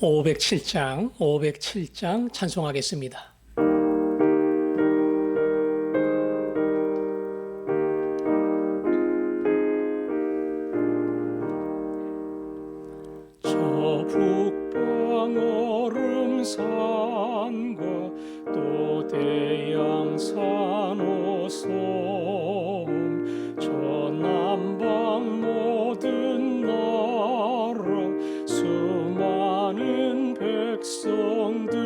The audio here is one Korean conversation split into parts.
507장 찬송하겠습니다. 저 북방 얼음산과 또 대양산 오손 저 남방 모든 나라 수많은 백성들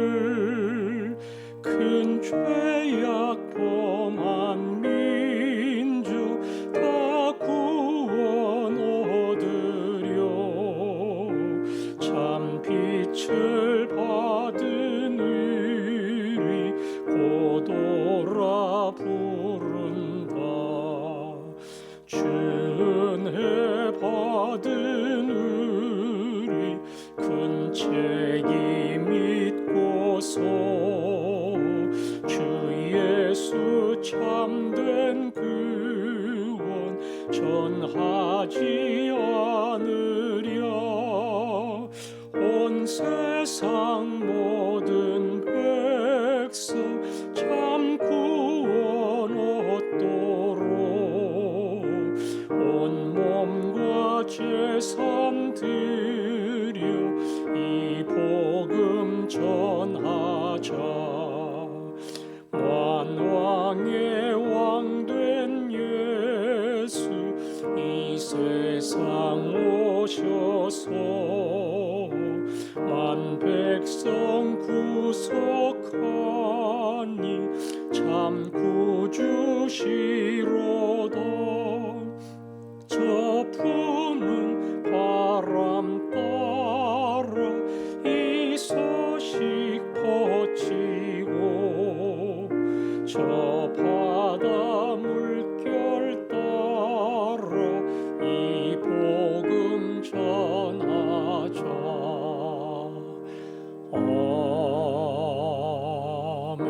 큰 죄악 범한 민족 다 구원 얻으려 참 빛을 받은 의리 고도라 부른다. 주은혜 받은 의리 큰 책임 믿고서 주 예수 참된 구원 전하지 않으랴. 온 세상 모든 백성 참 구원 얻도록 온 몸과 재산 드려 이 복음 전하자. 만왕의 왕된 예수 이 세상 오셔서 만 백성 구속하니 참 구주시로다. 저 푸는 바람 따라 이 소식 퍼지고 저 바다 물결 따라 이 복음 전하자. 아멘.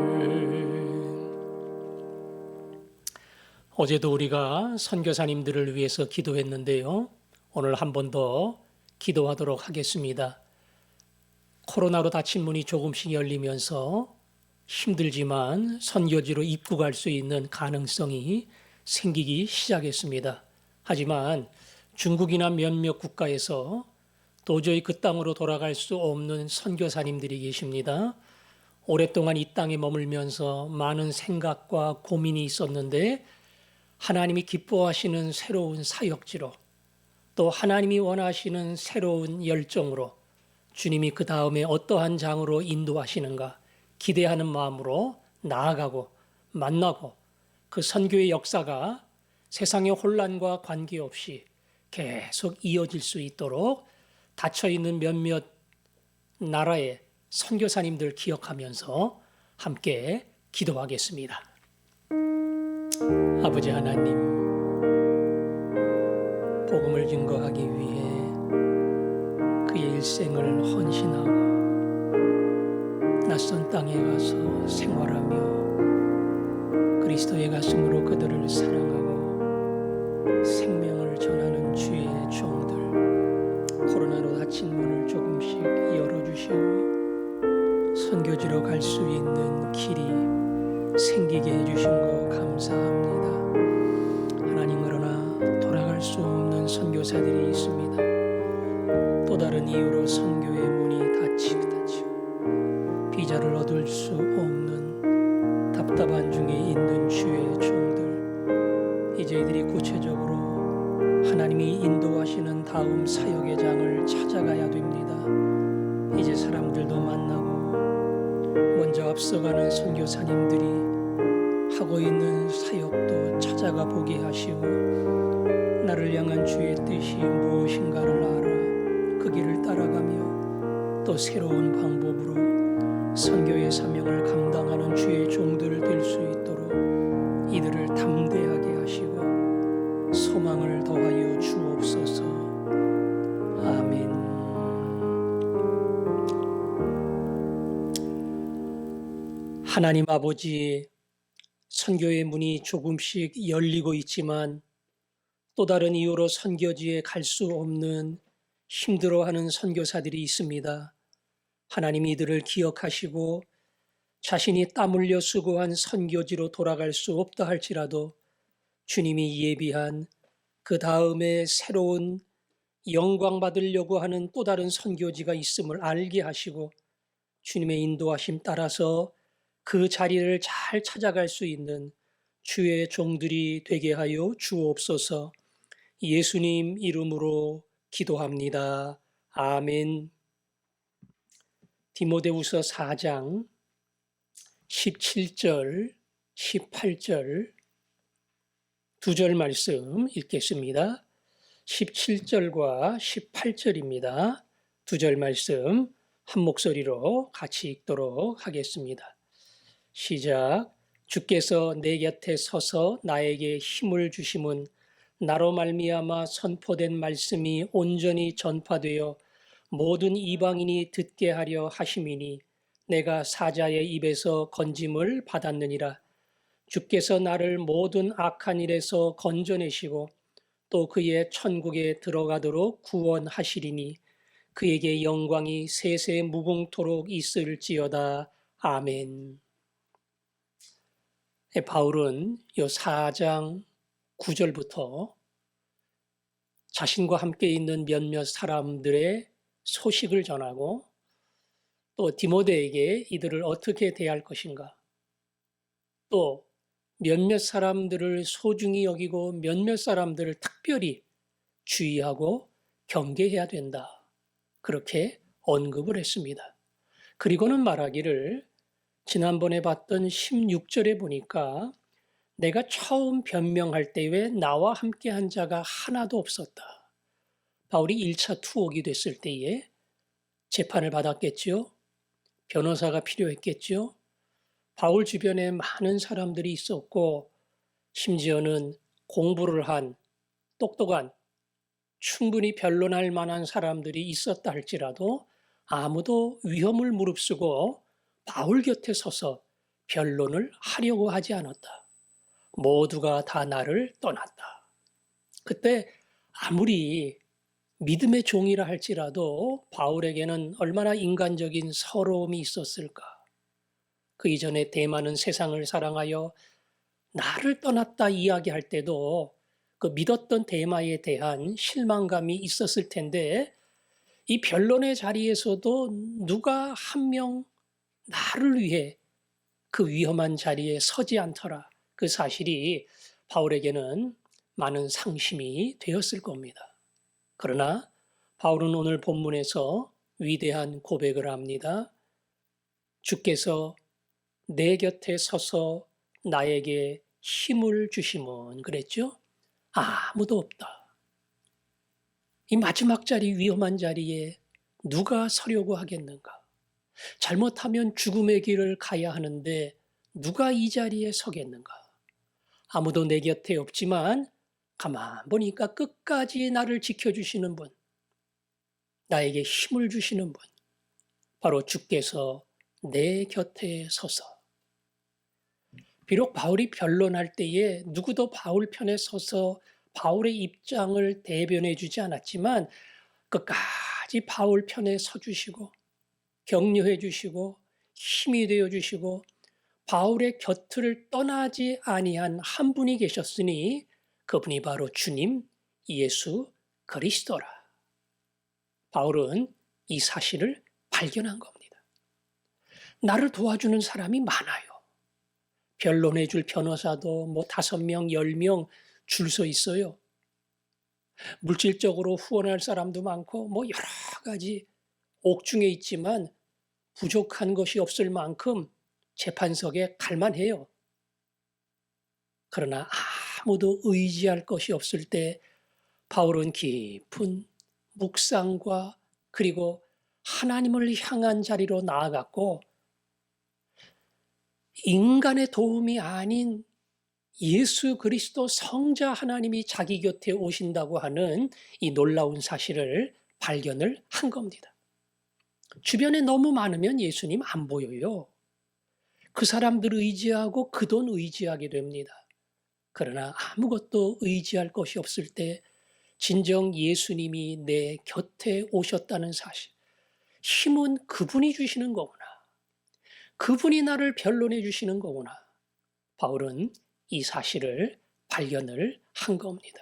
어제도 우리가 선교사님들을 위해서 기도했는데요. 오늘 한 번 더 기도하도록 하겠습니다. 코로나로 닫힌 문이 조금씩 열리면서 힘들지만 선교지로 입국할 수 있는 가능성이 생기기 시작했습니다. 하지만 중국이나 몇몇 국가에서 도저히 그 땅으로 돌아갈 수 없는 선교사님들이 계십니다. 오랫동안 이 땅에 머물면서 많은 생각과 고민이 있었는데 하나님이 기뻐하시는 새로운 사역지로 또 하나님이 원하시는 새로운 열정으로 주님이 그 다음에 어떠한 장으로 인도하시는가 기대하는 마음으로 나아가고 만나고 그 선교의 역사가 세상의 혼란과 관계없이 계속 이어질 수 있도록 닫혀있는 몇몇 나라의 선교사님들 기억하면서 함께 기도하겠습니다. 아버지 하나님, 복음을 증거하기 위해 그의 일생을 헌신하고 낯선 땅에 가서 생활하며 그리스도의 가슴으로 그들을 사랑하고 생명을 전하는 주의 종들, 코로나로 닫힌 문을 조금씩 열어주시고 선교지로 갈 수 있는 길이 생기게 해주신 거 감사합니다. 하나님, 그러나 돌아갈 수 없는 선교사들이 있습니다. 또 다른 이유로 선교의 문이 닫히고 비자를 얻을 수 없는 답답한 중에 있는 주의 종들, 이제 이들이 구체적으로 하나님이 인도하시는 다음 사역의 장을 찾아가야 됩니다. 이제 사람들도 만나고 먼저 앞서가는 선교사님들이 하고 있는 사역도 찾아가 보게 하시고 나를 향한 주의 뜻이 무엇인가를 알아 그 길을 따라가며 또 새로운 방법으로 선교의 사명을 감당하는 주의 종들을 될 수 있도록 이들을 담대하게 하시고 소망을 더하여 주옵소서. 아멘. 하나님 아버지, 선교의 문이 조금씩 열리고 있지만 또 다른 이유로 선교지에 갈 수 없는 힘들어하는 선교사들이 있습니다. 하나님이 이들을 기억하시고 자신이 땀 흘려 수고한 선교지로 돌아갈 수 없다 할지라도 주님이 예비한 그 다음에 새로운 영광 받으려고 하는 또 다른 선교지가 있음을 알게 하시고 주님의 인도하심 따라서 그 자리를 잘 찾아갈 수 있는 주의 종들이 되게 하여 주옵소서. 예수님 이름으로 기도합니다. 아멘. 디모데후서 4장 17절, 18절 두 절 말씀 읽겠습니다. 17절과 18절입니다. 두 절 말씀 한 목소리로 같이 읽도록 하겠습니다. 시작. 주께서 내 곁에 서서 나에게 힘을 주심은 나로 말미암아 선포된 말씀이 온전히 전파되어 모든 이방인이 듣게 하려 하심이니 내가 사자의 입에서 건짐을 받았느니라. 주께서 나를 모든 악한 일에서 건져내시고 또 그의 천국에 들어가도록 구원하시리니 그에게 영광이 세세 무궁토록 있을지어다. 아멘. 바울은 이 4장 9절부터 자신과 함께 있는 몇몇 사람들의 소식을 전하고 또 디모데에게 이들을 어떻게 대할 것인가, 또 몇몇 사람들을 소중히 여기고 몇몇 사람들을 특별히 주의하고 경계해야 된다. 그렇게 언급을 했습니다. 그리고는 말하기를 지난번에 봤던 16절에 보니까 내가 처음 변명할 때에 나와 함께 한 자가 하나도 없었다. 바울이 1차 투옥이 됐을 때에 재판을 받았겠지요. 변호사가 필요했겠지요. 바울 주변에 많은 사람들이 있었고 심지어는 공부를 한 똑똑한 충분히 변론할 만한 사람들이 있었다 할지라도 아무도 위험을 무릅쓰고 바울 곁에 서서 변론을 하려고 하지 않았다. 모두가 다 나를 떠났다. 그때 아무리 믿음의 종이라 할지라도 바울에게는 얼마나 인간적인 서러움이 있었을까. 그 이전에 대마는 세상을 사랑하여 나를 떠났다 이야기할 때도 그 믿었던 대마에 대한 실망감이 있었을 텐데 이 변론의 자리에서도 누가 한 명 나를 위해 그 위험한 자리에 서지 않더라. 그 사실이 바울에게는 많은 상심이 되었을 겁니다. 그러나 바울은 오늘 본문에서 위대한 고백을 합니다. 주께서 내 곁에 서서 나에게 힘을 주시면 그랬죠? 아무도 없다. 이 마지막 자리, 위험한 자리에 누가 서려고 하겠는가? 잘못하면 죽음의 길을 가야 하는데 누가 이 자리에 서겠는가? 아무도 내 곁에 없지만 가만 보니까 끝까지 나를 지켜주시는 분, 나에게 힘을 주시는 분, 바로 주께서 내 곁에 서서. 비록 바울이 변론할 때에 누구도 바울 편에 서서 바울의 입장을 대변해 주지 않았지만 끝까지 바울 편에 서주시고 격려해 주시고 힘이 되어 주시고 바울의 곁을 떠나지 아니한 한 분이 계셨으니 그분이 바로 주님 예수 그리스도라. 바울은 이 사실을 발견한 겁니다. 나를 도와주는 사람이 많아요. 변론해 줄 변호사도 5명, 10명 줄 서 있어요. 물질적으로 후원할 사람도 많고 여러 가지 옥중에 있지만 부족한 것이 없을 만큼 재판석에 갈만해요. 그러나 아무도 의지할 것이 없을 때 바울은 깊은 묵상과 그리고 하나님을 향한 자리로 나아갔고 인간의 도움이 아닌 예수 그리스도 성자 하나님이 자기 곁에 오신다고 하는 이 놀라운 사실을 발견을 한 겁니다. 주변에 너무 많으면 예수님 안 보여요. 그 사람들 의지하고 그 돈 의지하게 됩니다. 그러나 아무것도 의지할 것이 없을 때 진정 예수님이 내 곁에 오셨다는 사실, 힘은 그분이 주시는 거구나. 그분이 나를 변론해 주시는 거구나. 바울은 이 사실을 발견을 한 겁니다.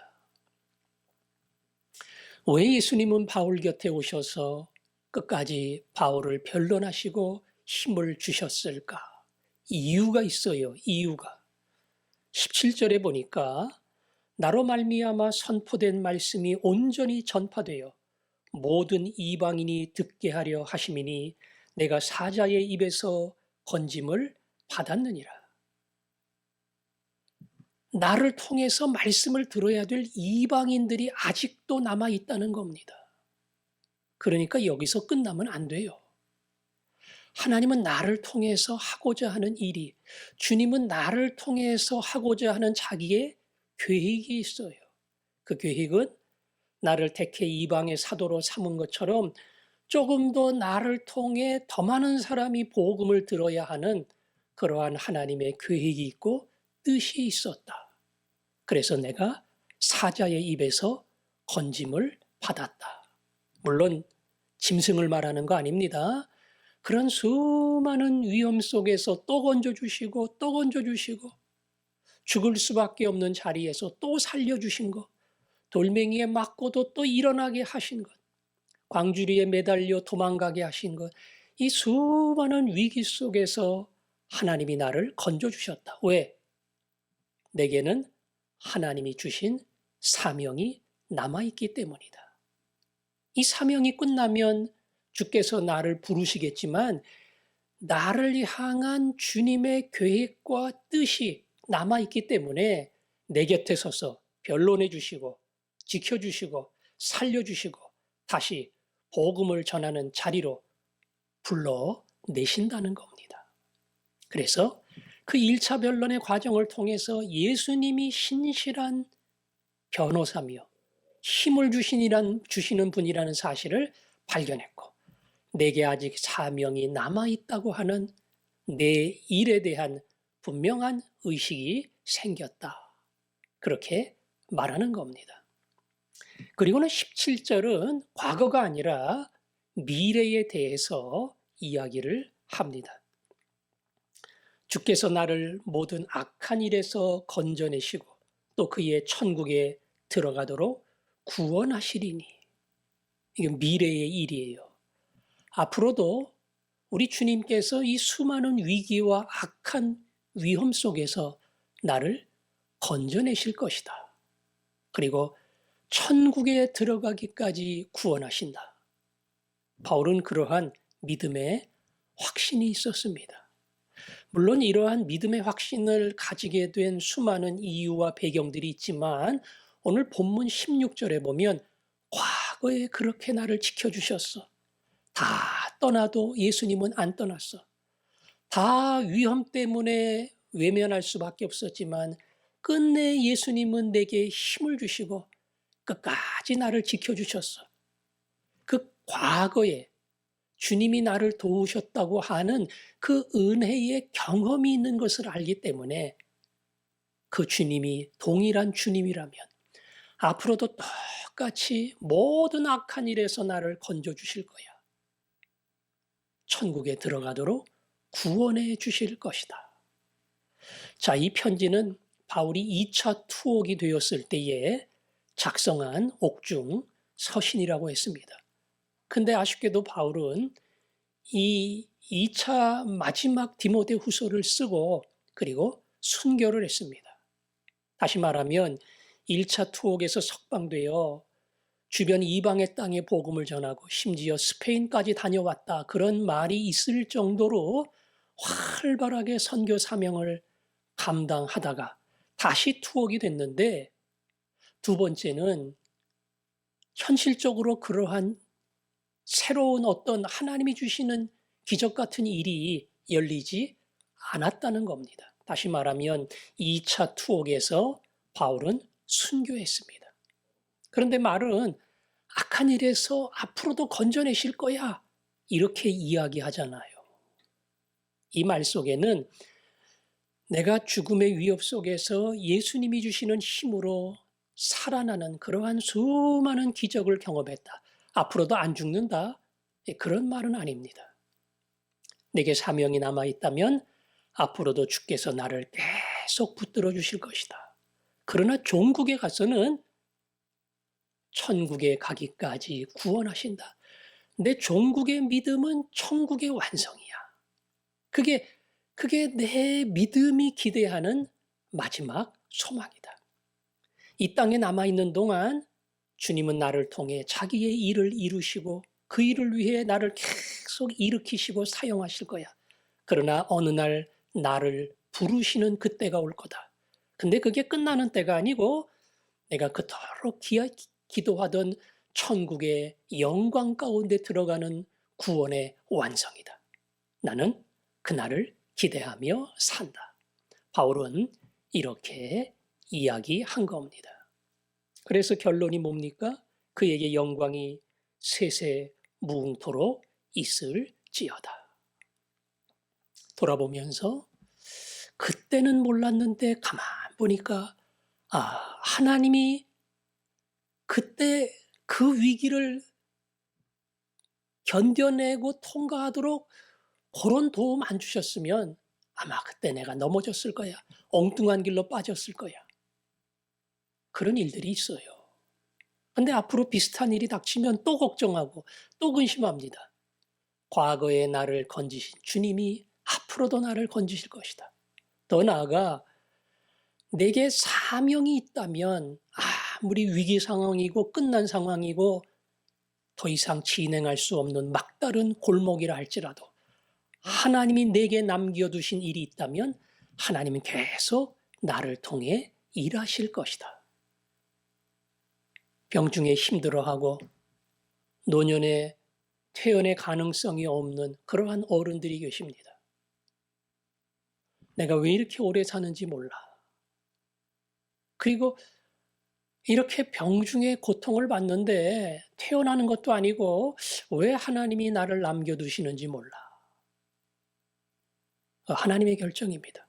왜 예수님은 바울 곁에 오셔서 끝까지 바울을 변론하시고 힘을 주셨을까? 이유가 있어요. 이유가. 17절에 보니까 나로 말미암아 선포된 말씀이 온전히 전파되어 모든 이방인이 듣게 하려 하심이니 내가 사자의 입에서 건짐을 받았느니라. 나를 통해서 말씀을 들어야 될 이방인들이 아직도 남아 있다는 겁니다. 그러니까 여기서 끝나면 안 돼요. 하나님은 나를 통해서 하고자 하는 일이, 주님은 나를 통해서 하고자 하는 자기의 계획이 있어요. 그 계획은 나를 택해 이방의 사도로 삼은 것처럼 조금 더 나를 통해 더 많은 사람이 복음을 들어야 하는 그러한 하나님의 계획이 있고 뜻이 있었다. 그래서 내가 사자의 입에서 건짐을 받았다. 물론 짐승을 말하는 거 아닙니다. 그런 수많은 위험 속에서 또 건져주시고 또 건져주시고 죽을 수밖에 없는 자리에서 또 살려주신 것, 돌멩이에 맞고도 또 일어나게 하신 것, 광주리에 매달려 도망가게 하신 것, 이 수많은 위기 속에서 하나님이 나를 건져주셨다. 왜? 내게는 하나님이 주신 사명이 남아있기 때문이다. 이 사명이 끝나면 주께서 나를 부르시겠지만 나를 향한 주님의 계획과 뜻이 남아있기 때문에 내 곁에 서서 변론해 주시고 지켜주시고 살려주시고 다시 복음을 전하는 자리로 불러내신다는 겁니다. 그래서 그 1차 변론의 과정을 통해서 예수님이 신실한 변호사며 힘을 주시는 분이라는 사실을 발견했고 내게 아직 사명이 남아있다고 하는 내 일에 대한 분명한 의식이 생겼다. 그렇게 말하는 겁니다. 그리고는 17절은 과거가 아니라 미래에 대해서 이야기를 합니다. 주께서 나를 모든 악한 일에서 건져내시고 또 그의 천국에 들어가도록 구원하시리니. 이건 미래의 일이에요. 앞으로도 우리 주님께서 이 수많은 위기와 악한 위험 속에서 나를 건져내실 것이다. 그리고 천국에 들어가기까지 구원하신다. 바울은 그러한 믿음의 확신이 있었습니다. 물론 이러한 믿음의 확신을 가지게 된 수많은 이유와 배경들이 있지만 오늘 본문 16절에 보면 과거에 그렇게 나를 지켜주셨어. 다 떠나도 예수님은 안 떠났어. 다 위험 때문에 외면할 수밖에 없었지만 끝내 예수님은 내게 힘을 주시고 끝까지 나를 지켜주셨어. 그 과거에 주님이 나를 도우셨다고 하는 그 은혜의 경험이 있는 것을 알기 때문에 그 주님이 동일한 주님이라면 앞으로도 똑같이 모든 악한 일에서 나를 건져주실 거야. 천국에 들어가도록 구원해 주실 것이다. 자, 이 편지는 바울이 2차 투옥이 되었을 때에 작성한 옥중 서신이라고 했습니다. 근데 아쉽게도 바울은 이 2차 마지막 디모데 후서를 쓰고 그리고 순교를 했습니다. 다시 말하면 1차 투옥에서 석방되어 주변 이방의 땅에 복음을 전하고 심지어 스페인까지 다녀왔다. 그런 말이 있을 정도로 활발하게 선교 사명을 감당하다가 다시 투옥이 됐는데 두 번째는 현실적으로 그러한 새로운 어떤 하나님이 주시는 기적 같은 일이 열리지 않았다는 겁니다. 다시 말하면 2차 투옥에서 바울은 순교했습니다. 그런데 말은 악한 일에서 앞으로도 건져내실 거야. 이렇게 이야기하잖아요. 이 말 속에는 내가 죽음의 위협 속에서 예수님이 주시는 힘으로 살아나는 그러한 수많은 기적을 경험했다. 앞으로도 안 죽는다. 그런 말은 아닙니다. 내게 사명이 남아있다면 앞으로도 주께서 나를 계속 붙들어 주실 것이다. 그러나 종국에 가서는 천국에 가기까지 구원하신다. 내 종국의 믿음은 천국의 완성이야. 그게 내 믿음이 기대하는 마지막 소망이다. 이 땅에 남아있는 동안 주님은 나를 통해 자기의 일을 이루시고 그 일을 위해 나를 계속 일으키시고 사용하실 거야. 그러나 어느 날 나를 부르시는 그때가 올 거다. 근데 그게 끝나는 때가 아니고 내가 그토록 기도하던 천국의 영광 가운데 들어가는 구원의 완성이다. 나는 그날을 기대하며 산다. 바울은 이렇게 이야기한 겁니다. 그래서 결론이 뭡니까? 그에게 영광이 세세 무궁토록 있을지어다. 돌아보면서 그때는 몰랐는데 가만 보니까 하나님이 그때 그 위기를 견뎌내고 통과하도록 그런 도움 안 주셨으면 아마 그때 내가 넘어졌을 거야. 엉뚱한 길로 빠졌을 거야. 그런 일들이 있어요. 근데 앞으로 비슷한 일이 닥치면 또 걱정하고 또 근심합니다. 과거에 나를 건지신 주님이 앞으로도 나를 건지실 것이다. 더 나아가 내게 사명이 있다면 아무리 위기 상황이고 끝난 상황이고 더 이상 진행할 수 없는 막다른 골목이라 할지라도 하나님이 내게 남겨두신 일이 있다면 하나님은 계속 나를 통해 일하실 것이다. 병중에 힘들어하고 노년에 퇴원의 가능성이 없는 그러한 어른들이 계십니다. 내가 왜 이렇게 오래 사는지 몰라. 그리고 이렇게 병중에 고통을 받는데 퇴원하는 것도 아니고 왜 하나님이 나를 남겨두시는지 몰라. 하나님의 결정입니다.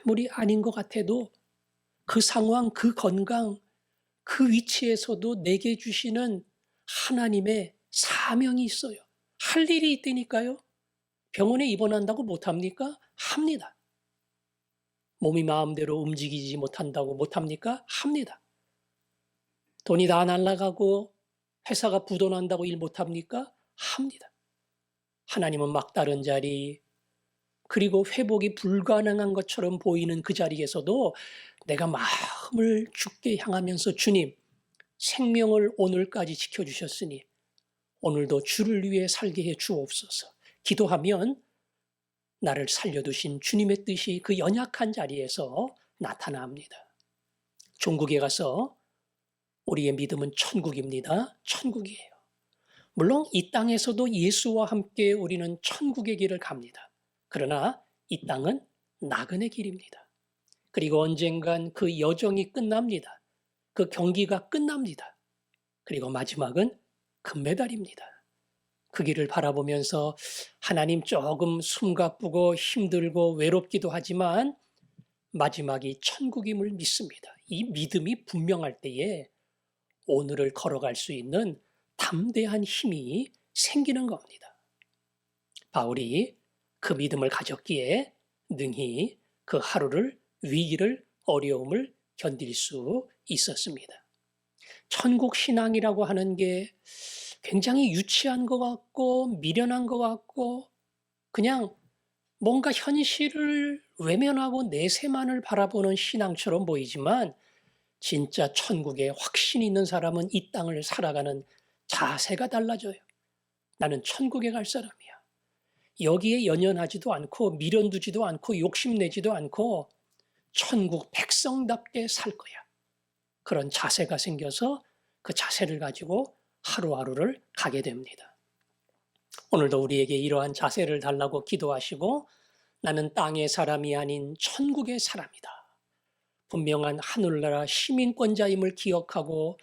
아무리 아닌 것 같아도 그 상황, 그 건강, 그 위치에서도 내게 주시는 하나님의 사명이 있어요. 할 일이 있다니까요. 병원에 입원한다고 못합니까? 합니다. 몸이 마음대로 움직이지 못한다고 못합니까? 합니다. 돈이 다 날아가고 회사가 부도난다고 일 못합니까? 합니다. 하나님은 막다른 자리, 그리고 회복이 불가능한 것처럼 보이는 그 자리에서도 내가 마음을 주께 향하면서 주님, 생명을 오늘까지 지켜주셨으니 오늘도 주를 위해 살게 해 주옵소서. 기도하면 나를 살려두신 주님의 뜻이 그 연약한 자리에서 나타납니다. 종국에 가서 우리의 믿음은 천국입니다. 천국이에요. 물론 이 땅에서도 예수와 함께 우리는 천국의 길을 갑니다. 그러나 이 땅은 나그네 길입니다. 그리고 언젠간 그 여정이 끝납니다. 그 경기가 끝납니다. 그리고 마지막은 금메달입니다. 그 길을 바라보면서 하나님 조금 숨가쁘고 힘들고 외롭기도 하지만 마지막이 천국임을 믿습니다. 이 믿음이 분명할 때에 오늘을 걸어갈 수 있는 담대한 힘이 생기는 겁니다. 바울이 그 믿음을 가졌기에 능히 그 하루를, 위기를, 어려움을 견딜 수 있었습니다. 천국 신앙이라고 하는 게 굉장히 유치한 것 같고 미련한 것 같고 그냥 뭔가 현실을 외면하고 내세만을 바라보는 신앙처럼 보이지만 진짜 천국에 확신 있는 사람은 이 땅을 살아가는 자세가 달라져요. 나는 천국에 갈 사람이야. 여기에 연연하지도 않고 미련 두지도 않고 욕심내지도 않고 천국 백성답게 살 거야. 그런 자세가 생겨서 그 자세를 가지고 하루하루를 가게 됩니다. 오늘도 우리에게 이러한 자세를 달라고 기도하시고 나는 땅의 사람이 아닌 천국의 사람이다. 분명한 하늘나라 시민권자임을 기억하고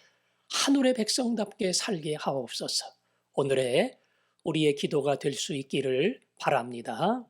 하늘의 백성답게 살게 하옵소서. 오늘의 우리의 기도가 될 수 있기를 바랍니다.